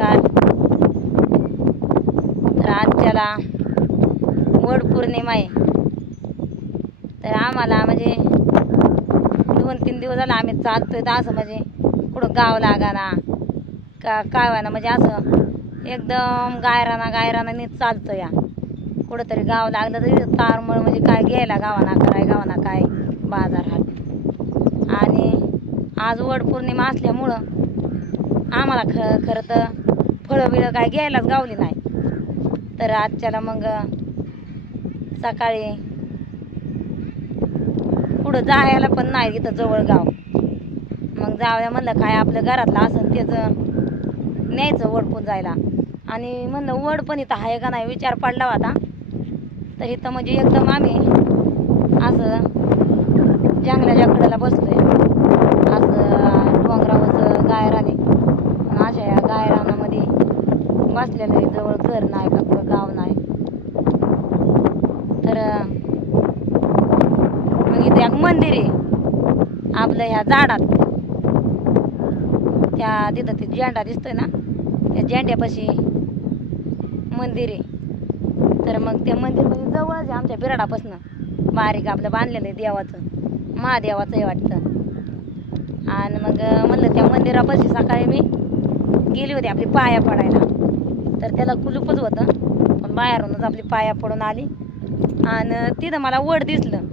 नमस्कार तर आजच्याला वड पौर्णिमा आहे. तर आम्हाला म्हणजे दोन तीन दिवस झाला आम्ही चालतोय तर असं म्हणजे कुठं गाव लागाना का काय व्हायना म्हणजे असं एकदम गायराना गायराना नीट चालतो या. कुठंतरी गाव लागलं तरी तारमळ म्हणजे काय घ्यायला गावाना कराय गावाना काय बाजार हाट. आणि आज वड पौर्णिमा असल्यामुळं आम्हाला ख खरं तर फळं बिळं काय घ्यायलाच गावली नाही. तर आजच्याला मग सकाळी पुढं जायला पण नाही इथं जवळ गाव. मग जाऊया म्हणलं काय आपलं घरातलं असं त्याचं न्यायचं वडपून जायला. आणि म्हणलं वड पण इथं आहे का नाही विचार पडला होता. तर इथं म्हणजे एकदम आम्ही असं जंगलाच्या कडेला बसतोय असं डोंगरावरचं गायराने आणि अशा या गायरानामध्ये वाचलेलं आहे जवळ घर नाही का कुठं गाव नाही. तर मग इथे एक मंदिर आहे आपलं ह्या झाडात. त्या तिथं ते झेंडा दिसतोय ना त्या झेंड्यापाशी मंदिर आहे. तर मग ते मंदिर म्हणजे जवळच आहे आमच्या बिराडापासनं. बारीक आपलं बांधलेलं आहे देवाचं महादेवाचं आहे वाटतं. आणि मग म्हणलं त्या मंदिरापाशी सकाळी मी गेली होती आपली पाया पडायला. तर त्याला कुलूपच होतं. पण बाहेरूनच आपली पाया पडून आली. आणि तिथं मला वड दिसलं.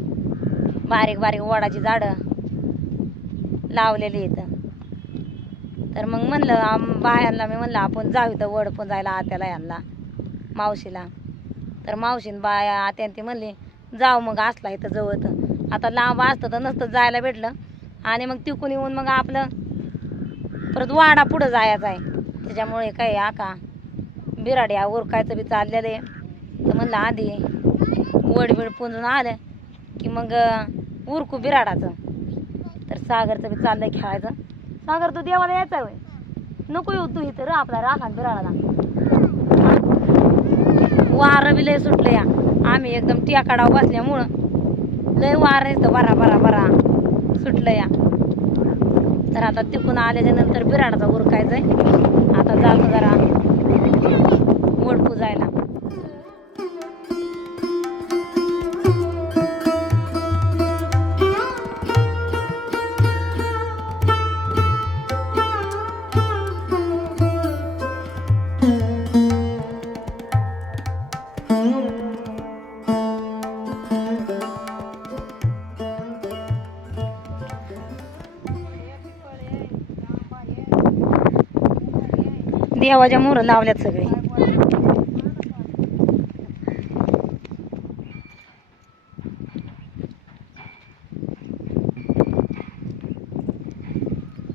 बारीक बारीक वडाची झाडं लावलेली इथं. तर मग म्हणलं आम मी म्हणलं आपण जाऊ इथं वड पण जायला आत्याला यांना मावशीला. तर मावशीन बाया आत्यान ती म्हणली जाऊ मग असला इथं जवळ तर. आता लांब असतं तर नसतं जायला भेटलं. आणि मग तिकून येऊन मग आपलं परत वाडा पुढं जायचं आहे. त्याच्यामुळे काय आका बिराड्या उरकायचं बी चाललेलं आहे. तर म्हणलं आधी वडबीड पुंजून आलं की मग उरकू बिराडाचं. तर सागरचं बी चाललंय खेळायचं. सागर तू देवाला यायचा होय? नको येऊ तू इथं आपला राखा बिराडाला. वारं बी लय सुटलं या. आम्ही एकदम टियाकाडाव बसल्यामुळं लय वारं येतं बरा बरा बरा. सुटलं या. तर आता तिकून आल्याच्यानंतर बिराडाचा उरकायचंय. आता जातो जरा. वड पुजायला. देवाच्या मोहर लावल्यात सगळे.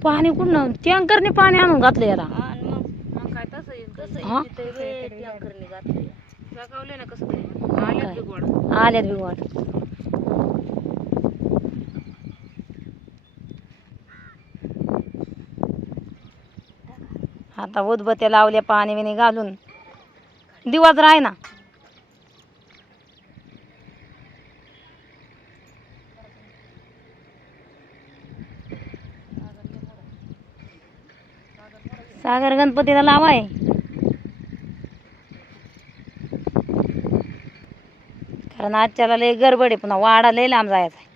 पाणी कुठं टँकरने पाणी आणून घातलं याला. मग काय तसं कसं टँकरने घातलंय. ना कसं? आल्यात बी गोड. आल्यात बी वाट आता उदबत्या लावल्या पाणी बिणी घालून. दिवाच राह ना सागर गणपतीला लावाय. कारण आजच्याला लय गडबड आहे पुन्हा वाडा लय लांब जायचा आहे.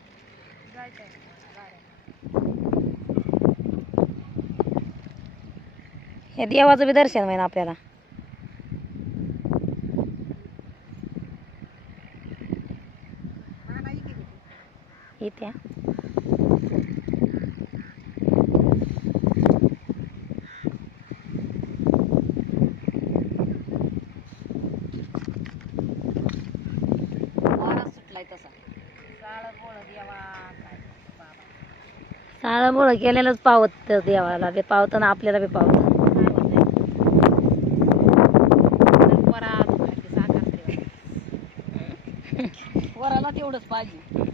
हे देवाचं बी दर्शन होईन आपल्याला. इथे वारा सुटलाय तसा काळं गोळं देवा काय बाबा. साळं बोळ केलेलंच पावत देवाला बी पावतं ना आपल्याला बी पावतं. वराला तेवढंच पाहिजे.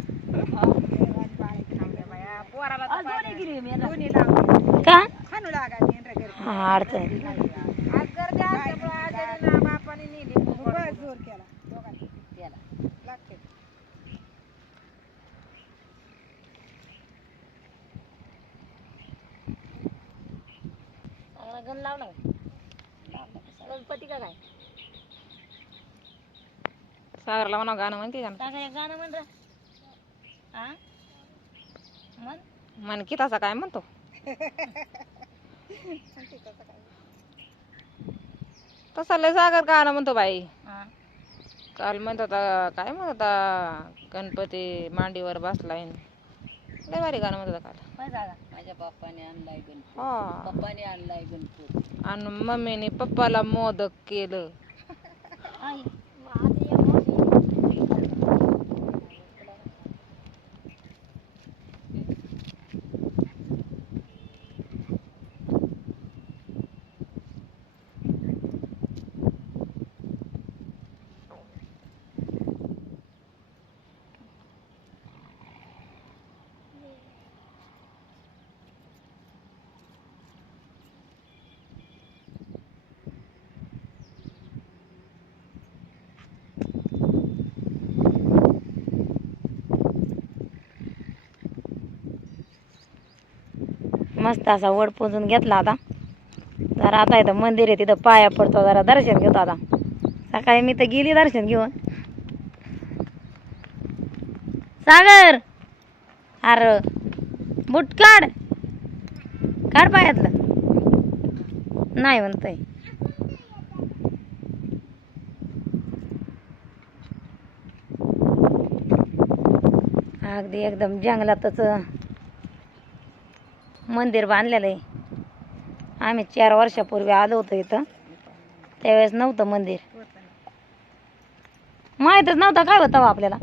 का. हा अडचण आज गर्दी असल्यामुळं आजारीला बापाने नेली. जोर केला. दोघांनी केला. लागते. गण लावला गणपती का काय? सागरला म्हणा गाणं म्हणते गाणं सांगा एक गाणं म्हण रे. हा म्हण. म्हण की तसा काय म्हणतो? तसा लय सागर गाणं म्हणतो बाई. हा काल म्हणत होता काय म्हणत होता गणपती मांडीवर बसलाय. लय भारी गाणं म्हणत होता काल काय माझ्या पप्पाने आणलाय गणपती. हा. पप्पाने आणलाय गणपती. आणि मम्मीने पप्पाला मोदक केलं. आई. मस्त असा वड पोजून घेतला आता. जरा आता इथं मंदिर आहे तिथं पाया पडतो जरा दर्शन घेतो आता. सकाळी मी तर गेली दर्शन घेऊन. सागर! अरे बुट काढ काढ पायातलं. नाही म्हणतंय. अगदी एकदम जंगलातच. मंदिर बांधलेलं आहे. आम्ही चार वर्षापूर्वी आलो होतो इथं. त्यावेळेस नव्हतं मंदिर. माहीतच नव्हतं काय होतं आपल्याला.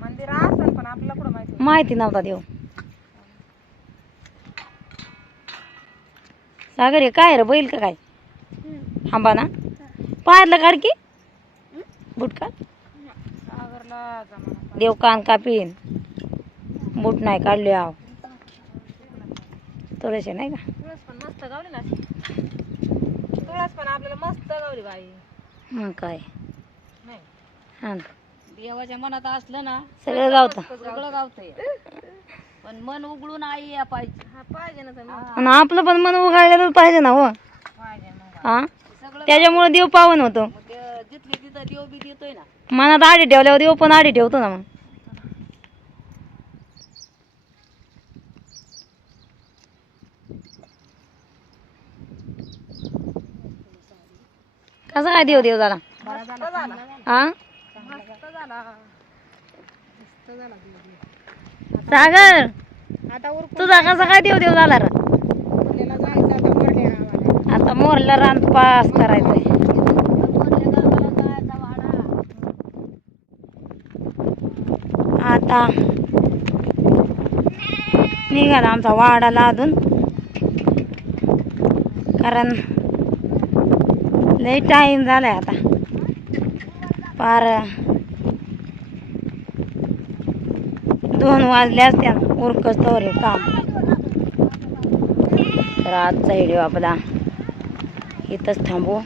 मंदिर असेल पण आपल्याला कुठं माहिती माहिती नव्हता देव. सागर हे काय रे बैल का काय? थांबा ना. पायातलं काढ की बूट काढ सागरला देव कान कापीन. बूट नाही काढले आव थोडेसे नाही का? तुळस पण मस्त गावली ना अशी. तुळस पण आपल्याला मस्त गावली बाई. मग काय? नाही. हा. देवाच्या मनात असलं ना सगळं गावतं. सगळं गावतंय. पण मन उघडून आई या पाहिजे. हा पाहिजे ना तर मग. आणि आपलं पण मन उघडलं पाहिजे ना हो. पाहिजे मग हा? सगळं त्याच्यामुळे देव पावन होतो. मग ते जिथली तिथं देव बी देतोय ना. मनात आडी ठेवल्यावर देव पण आडी ठेवतो ना मग. कसा काय देव देव झाला? झाला हा? सागर आता तुझा कसा काय देव देव झाला आता मोरला रान पास करायचंय. आता निघाला आमचा वाडाला अजून कारण लई टाईम झालाय आता. पार दोन वाजले असत्या उरकस तर काम. तर आजचा व्हिडिओ आपला इथंच थांबू.